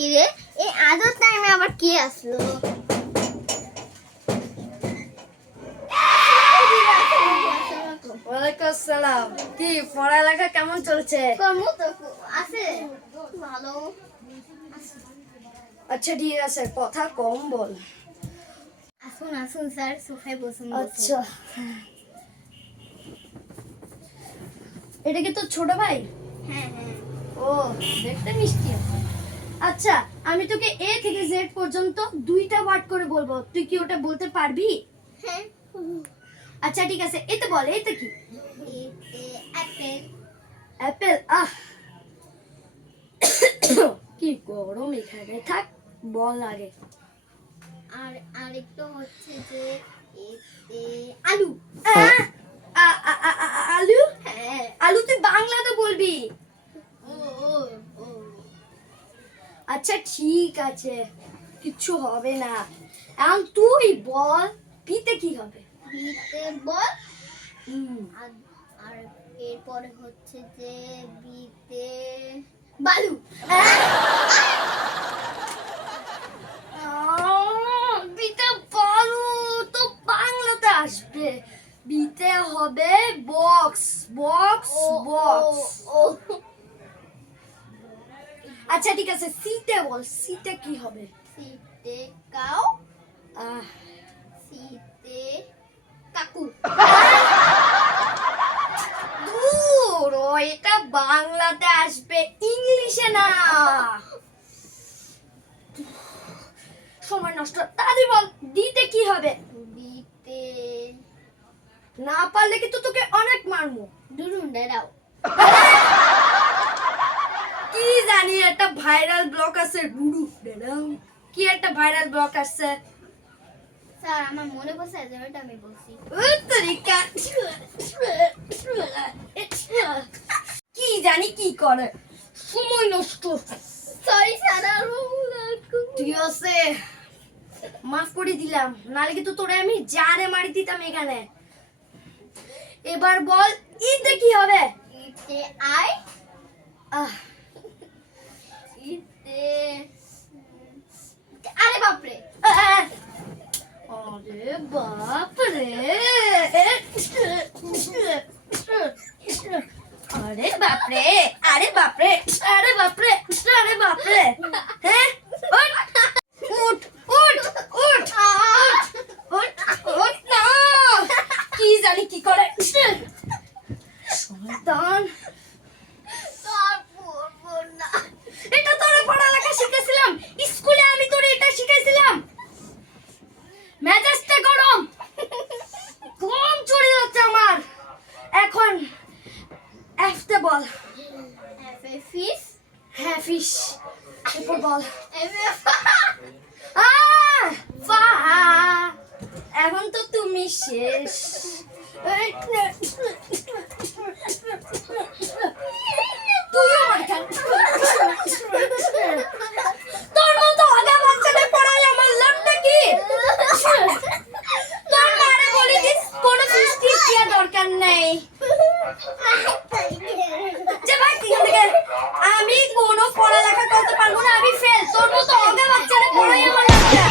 কি রে এই আদর টাইমে আবার কে আসলো? ওয়ালাইকুম আসসালাম। কি পড়ালেখা কেমন চলছে? কর্ম তো আছে ভালো। আচ্ছা ঠিক আছে, কথা কম বল। আসুন আসুন স্যার, সোফায় বসুন। আচ্ছা, এটা কি তোর ছোট ভাই? হ্যাঁ হ্যাঁ। ও, দেখতে মিষ্টি আছে। আচ্ছা, আমি তোকে এ থেকে জেড পর্যন্ত 2টা ওয়ার্ড করে বলবো, তুই কি ওটা বলতে পারবি? হ্যাঁ। আচ্ছা ঠিক আছে, এতে বল, এতে কি? এতে অ্যাপেল। অ্যাপেল। কি গরম এখানে, থাক বল আগে। আর আরেকটা হচ্ছে যে এতে আলু। আলু? হ্যাঁ। আলু তুই বাংলাতে বলবি। ও ও ও আচ্ছা ঠিক আছে, কিচ্ছু হবে না। এখন তুই বল, পিতে কি হবে? বিতে বল। হুম, আর এরপরে হচ্ছে যে বিতে বালু। বিতে বালু তো বাংলাতে আসবে, বিতে হবে বক্স বক্স বক্স। ও আচ্ছা ঠিক আছে, সিতে বল, সিতে কি হবে? সিতে কাউ। আহ, সিতে কাকু। দূর, এটা বাংলাতে আসবে, ইংলিশে না। সময় নষ্ট, তাড়াতাড়ি বল, দিতে কি হবে? বিতে না পারলে কিন্তু তোকে অনেক মারবো। দুরুন দাও। কি জানি, একটা ভাইরাল ব্লগ আছে, ডুডু ডেডাম, কি একটা ভাইরাল ব্লগ আছে। স্যার আমার মনে পড়ছে যেটা আমি বলছি। উত্তরিকা কি জানি কি করে, সময় নষ্ট। Sorry sir. ঠিক আছে, মাফ করে দিলাম, নালে কিন্তু তোরে আমি জানে মারি দিতাম এখানে। এবার বল, ইতে কি হবে? ইতে আই। আহ, ইতে আরে বাপরে। আহ, আরে বাপ রে, আরে বাপরে, আরে বাপরে, আরে বাপরে, আরে বাপরে। হ্যাঁ, উঠ উঠ উঠ উঠ উঠ না, কি জানি কি করে শয়তান। স্যার পড়বো না। এটা তোরে পড়ালেখা শিখেছিলাম স্কুলে, আমি তোরে এটা শিখাইছিলাম। মেজাজটা গরম, ঘুম চড়ে যাচ্ছে আমার। এখন এফতে বল। এফে ফিশ। হ্যাঁ ফিশ, এরপর বল। এফে এখন তো তুমি শেষ। তুইও মার খান। তোর মতো আগা বাচ্চাদের পড়াই আমার লাভটা কি? তোর মারে বলে দিস কোনো সৃষ্টি দেওয়ার দরকার নেই। যে ভাই এখান থেকে, আমি কোনো পড়ালেখা করতে পারবো না, আমি ফেল। তোর মতো আগা বাচ্চাদের পড়াই আমার লাভটা।